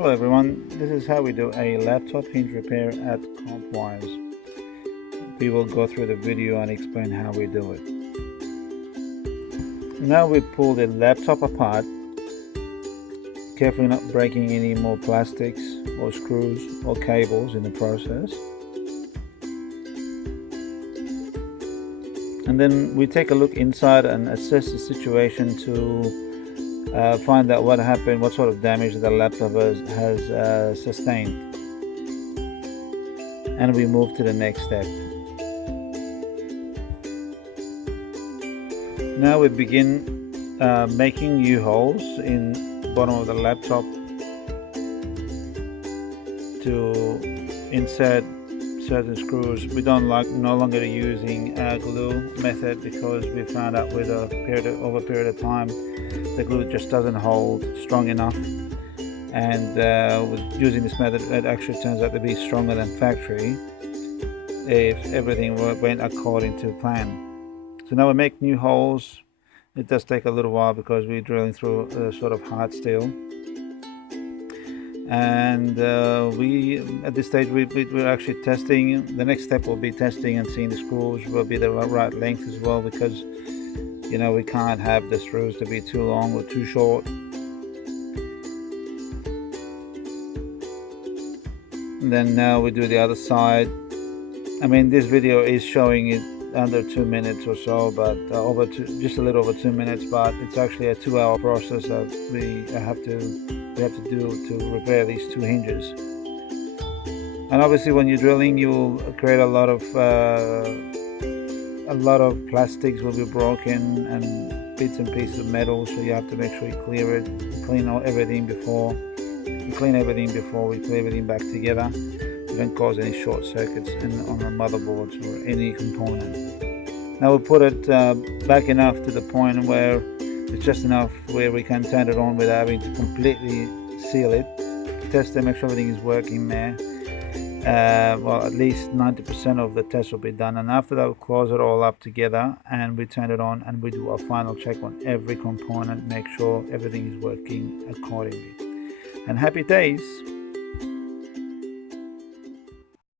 Hello everyone, this is how we do a laptop hinge repair at Compwires. We will go through the video and explain how we do it. Now we pull the laptop apart, carefully not breaking any more plastics or screws or cables in the process. And then we take a look inside and assess the situation to find out what happened, what sort of damage the laptop has sustained, and we move to the next step. Now we begin making new holes in the bottom of the laptop to insert certain screws. We don't no longer using glue method because we found out with over a period of time the glue just doesn't hold strong enough, and with using this method it actually turns out to be stronger than factory if everything went according to plan. So now we make new holes. It does take a little while because we're drilling through a sort of hard steel, and we at this stage we're actually testing. The next step will be testing and seeing the screws will be the right length as well, because you know we can't have the screws to be too long or too short. And then now we do the other side. I mean, this video is showing it under 2 minutes or so, but just a little over 2 minutes, but it's actually a 2-hour process that we have to do to repair these two hinges. And obviously when you're drilling, you'll create a lot of plastics will be broken and bits and pieces of metal, so you have to make sure you clear it, clean everything before we clear everything back together. You don't cause any short circuits on the motherboards or any component. Now we'll put it back enough to the point where it's just enough where we can turn it on without having to completely seal it. Test it, make sure everything is working there. Well, at least 90% of the test will be done, and after that we'll close it all up together and we turn it on and we do a final check on every component, make sure everything is working accordingly. And happy days!